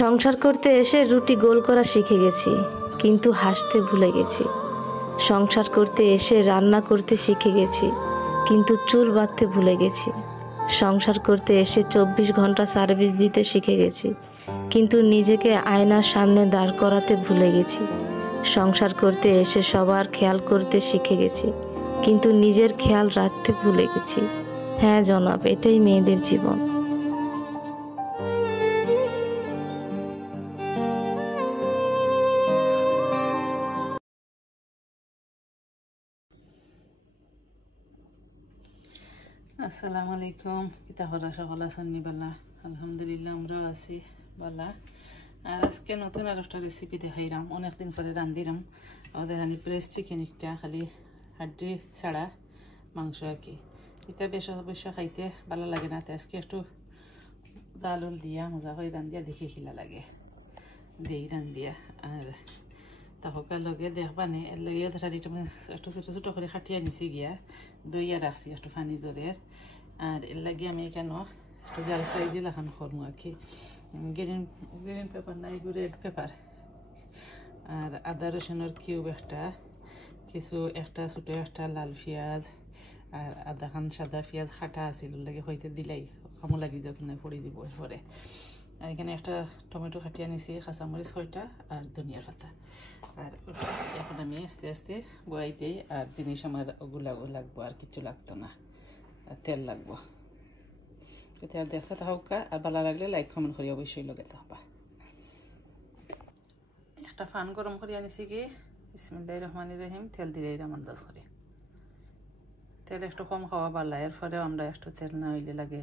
সংসার করতে এসে রুটি গোল করা শিখে গেছি, কিন্তু হাসতে ভুলে গেছি। সংসার করতে এসে রান্না করতে শিখে গেছি, কিন্তু চুল বাঁধতে ভুলে গেছি। সংসার করতে এসে 24 ঘন্টা সার্ভিস দিতে শিখে গেছি, কিন্তু নিজেকে আয়নার সামনে দাঁড় করাতে ভুলে গেছি। সংসার করতে এসে সবার খেয়াল করতে শিখে গেছি, কিন্তু নিজের খেয়াল রাখতে ভুলে গেছি। হ্যাঁ জনাব, এটাই মেয়েদের জীবন। আসসালামু আলাইকুম। কিতা হরা সকল আছেন বালা? আলহামদুলিল্লাহ আমরাও আছি বালা। আর আজকে নতুন আর একটা রেসিপি দেখাইলাম, অনেকদিন পরে রান্ধিলাম। ওদের হানি প্রেস চিকেন, একটা খালি হাড্ডি ছাড়া মাংস আর কি। এটা বেশ অবশ্য খাইতে ভালো লাগে না, আজকে একটু জাল উল দিয়া মজা করে রান্ধিয়া দেখি খিলা লাগে দিই রান্ধিয়া। আর তখনকার লগে দেখবানে এর লগে ধরাটা একটু ছোটো ছোটো করে খাটিয়া নিছি গিয়া দইয়া রাখছি একটু পানি জলের। আর এর লাগে আমি কেন একটু জাল ফ্রাই জিল এখন করবো আর কি। গ্রিন গ্রিন পেপার না, এগুলো রেড পেপার। আর আদা রসুনের কিউব একটা, কিছু একটা ছোটো একটা লাল পেঁয়াজ, আর আধা খান সাদা পেঁয়াজ খাটা আছিল লাগে হইতে দিলাই খামো লাগি যখন পড়ে যাব পরে। আর এখানে একটা টমেটো খাটিয়ে নিছি, কাঁচামরিচ 6টা আর ধনিয়া পাতা। আর এখন আমি আস্তে আস্তে গোয়াই দিই। আর জিনিস আমার ওগুলা লাগবো, আর কিছু লাগতো না, আর তেল লাগবো। এটা দেখতে থাকা, আর ভালো লাগলে লাইক কমেন্ট করি অবশ্যই লগে থাকবা। একটা ফান গরম করে আনিছি কি, বিসমিল্লাহির রহমানির রহিম। তেল দিলেই আন্দাজ করে তেল একটু কম খাওয়া ভালো, এরপরেও আমরা একটু তেল না হইলে লাগে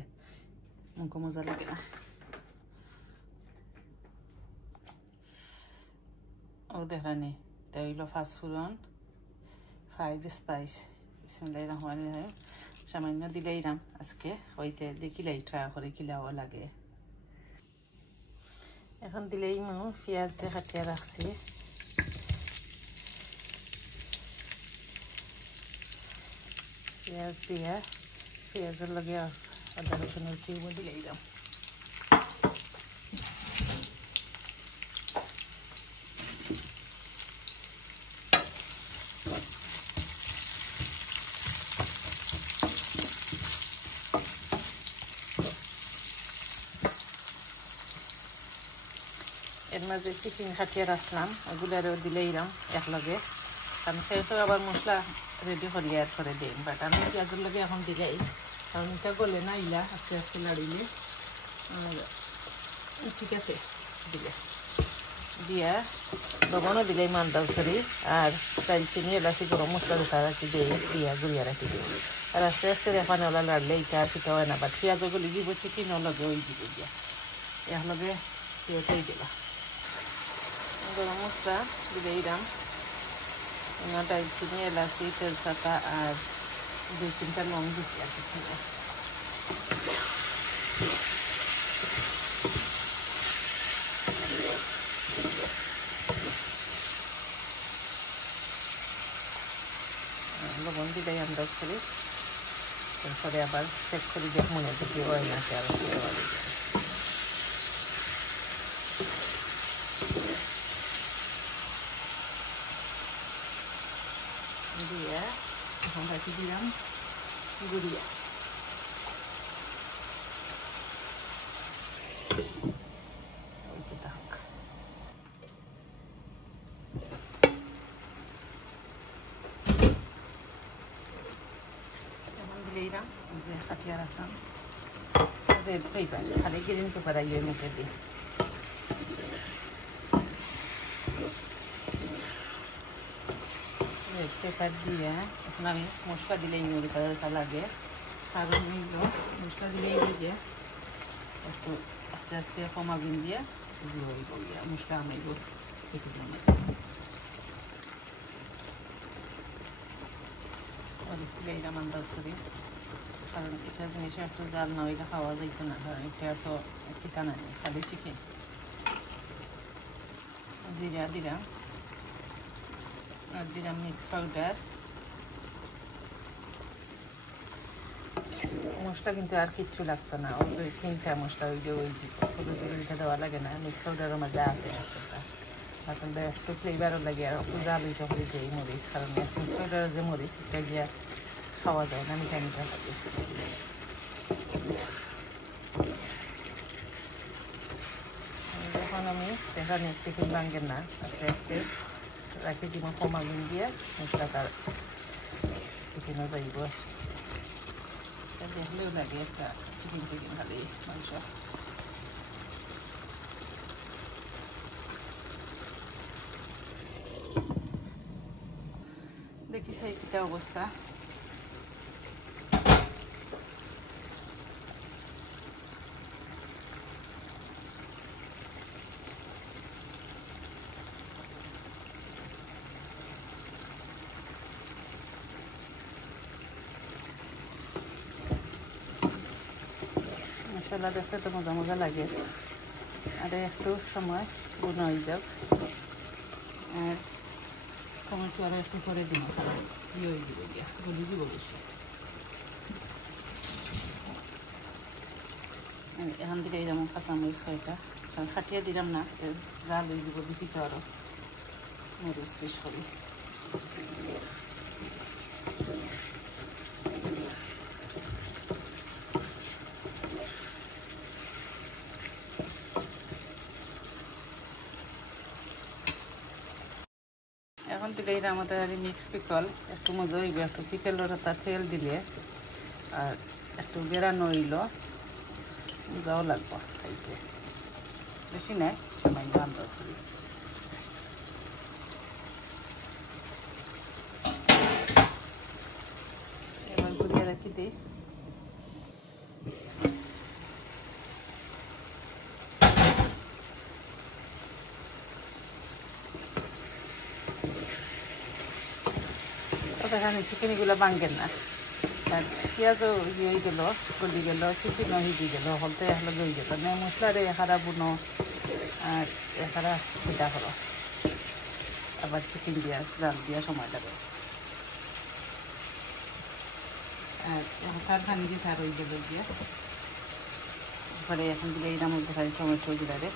মুখো মজা লাগে না। ও দেখানি তাইল ফাঁসফুরন, 5 স্পাইস, বিসমিল্লাহির রহমানির রহিম। সামান্য দিলাইরাম আজকে হইতে দেখিলাই ট্রাই করে কিলাও লাগে। এখন দিলেই মু পেঁয়াজ দিয়ে কাটিয়ে রাখছি। পেঁয়াজ দিয়া পেঁয়াজের লগে আদা রসুনের কিউব দিলাইরাম। এর মাঝে চিকেন খাটিয়ে রাখলাম, ওগুলারও দিলেইরাম একলগে। কারণ সেহেতু আবার মশলা রেডি করি আর করে দিই, বাট আমি পেঁয়াজের লগে এখন দিলাই, কারণ এটা গলে না ইলা আস্তে আস্তে লাড়িলে। আর ঠিক আছে দিলে দিয়া লবণও দিলেই আন্দাজ করি। আর দারচিনি এলাচি গরম মশলা দুটা রাখি দিই, দিয়া গুড়িয়া রাখি দিই। আর আস্তে আস্তে রেফানে ওলা লাড়লে এটা আর পিঠা হয় না, বাট পেঁয়াজও গলি দিব চিকেন লগে ওই দিব দিয়া একলগে পেঁয়াজটাই দিলা। গরম মশলা দিলেইরাম, দারচিনি এলাচি তেজপাতা আর 2-3টা লং দিচ্ছি আর কিছু। লবণ দিলেই আন্দাজ করি, তারপরে আবার চেক করি দেখ মনে হচ্ছে কি হয় না আর দিয়ে এখন রাখি দিলাম গুড়িয়া। এখন দিলেইরাম যে কাটিয়া রাখলাম রেড পেপার, খালি গ্রিন পেপার আইয়ে মুখে দিই। রেড পেপার দিয়ে এখন আমি মশলা দিলেই মুড়ি কালারটা লাগে। কারণ এইগুলো মশলা দিলেই দিয়ে একটু আস্তে আস্তে কম আগুন দিয়ে হইব গিয়া মশলা আনাইব চিকেনের মাঝে। মরিচ দিলে এইরকম আন্দাজ করি, কারণ এটা জিনিস একটু জাল না হইলে খাওয়া যাইতো না, কারণ এটা তো চিটা নাই খালি চিকেন। জিরা দিলাম, আর দিলাম মিক্স পাউডার, মশলা কিন্তু আর কিচ্ছু লাগতো না, ওই 3টা মশলা ওই যে শুধু তেলটা দেওয়া লাগে না, মিক্স পাউডারের মধ্যে আছে একটা। এখন একটু ফ্লেভারও লাগে আর একটু জাল হইতে হবে যে এই মরিচ, কারণ মিক্স পাউডারের যে মরিচ এটা গিয়া খাওয়া যায় না, মিঠা মিঠা লাগে। এখন আমি দেখা নিচ্ছি চিকেন ভাঙ্গেন না, আস্তে আস্তে রাখি দিব কমাগুন দিয়ে মশলাটা চিকেনও যাইব আস্তে আস্তে। দেখলেও লাগে একটা চিকেন খালি মাংস। দেখিস এইটা অবস্থা। মশলা দেখতে তো মজা মজা লাগে, আর একটু সময় গুণ হয়ে যাক, আর টমেটো আরও একটু করে দিব, কারণ ইয়ে হয়ে দিব গিয়া গলি দিব বেশি। এখান থেকে এই যেমন কাঁচামরিচ কয়টা ফাটিয়ে দিলাম না, জাল হয়ে যাব বেশি তো আরও মরিচ বেশ করি। এখন থেকে এটা আমাদের আর মিক্স পিকল একটু মজা হইবে, একটু পিকলের তার তেল দিলে আর একটু বেড়ানো হইল মজাও লাগবো খাইতে, বেশি নাই সামান্য আন্দাজ করি। এবার ঘুরিয়ে রাখি দিই। এখানে চিকেনগুলো ভাঙ্গেন না, আর পেঁয়াজও ইয়ে হয়ে গেল, গলি গেল, চিকেনও হিজে গেল, হলতে এখানে গই গেল না, মশলারে এখারা বুনো আর এখারা পিঠা করো, আবার চিকেন দিয়া জাল দিয়া সময় লাগে। আর তার খানি দিয়ে তার হয়ে গেল গিয়া পরে এখন দিলে এইটার মধ্যে খালি টমেটো দিলারে।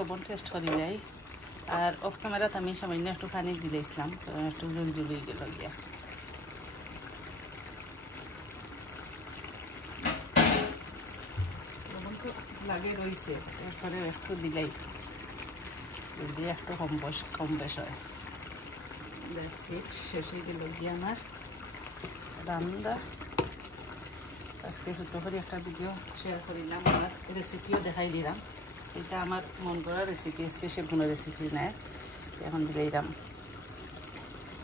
লবণ টেস্ট করি যাই, আর অফ ক্যামেরাত আমি সামান্য একটু পানি দিলেছিলাম, তো একটু জল জল হয়ে গেল গিয়া। লবণ তো লাগে রয়েছে, এরপরে একটু দিলেই যদি একটু কম বেশ হয়। শেষ হয়ে গেল গিয়া আমার রান্না। আজকে ছোট্ট করে একটা ভিডিও শেয়ার করিলাম, আমার রেসিপিও দেখাই দিলাম। এটা আমার মন করা রেসিপি, স্পেশাল কোনো রেসিপি নাই। এখন দিলে এরাম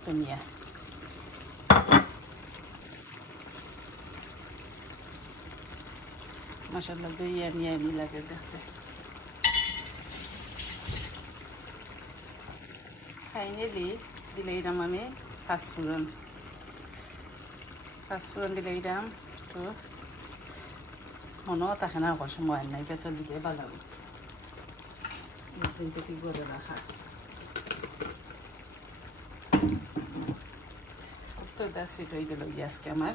ধনিয়া, মাশাআল্লাহ যে ইয়ামি লাগে দেখতে। ফাইনালি দিলে এরাম আমি পাঁচফোড়ন দিলে এরাম একটু মনেও থাকে না কত সময় নাই, এটা তো দিলে ভালো কি করে রাখা। তো সেট হয়ে গেল আজকে আমার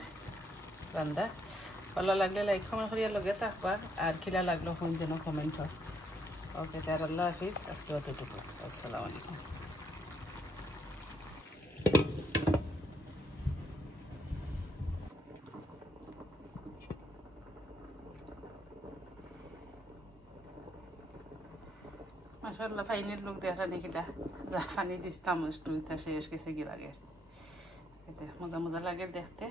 রান্না। ভালো লাগলে লাইক কমেন্ট করিয়া লগে থাকবা, আর খিলা লাগলো কোন যেন কমেন্ট হয়। ওকে, তার আল্লাহ হাফিজ, আজকে অতটুকু। আসসালামু আলাইকুম। মাশাআল্লাহ ফাইনের লোক দেখা নাকি যা পানি দিতাম একটু শেষ গেছে কি লাগে, মজা মজা লাগে দেখতে।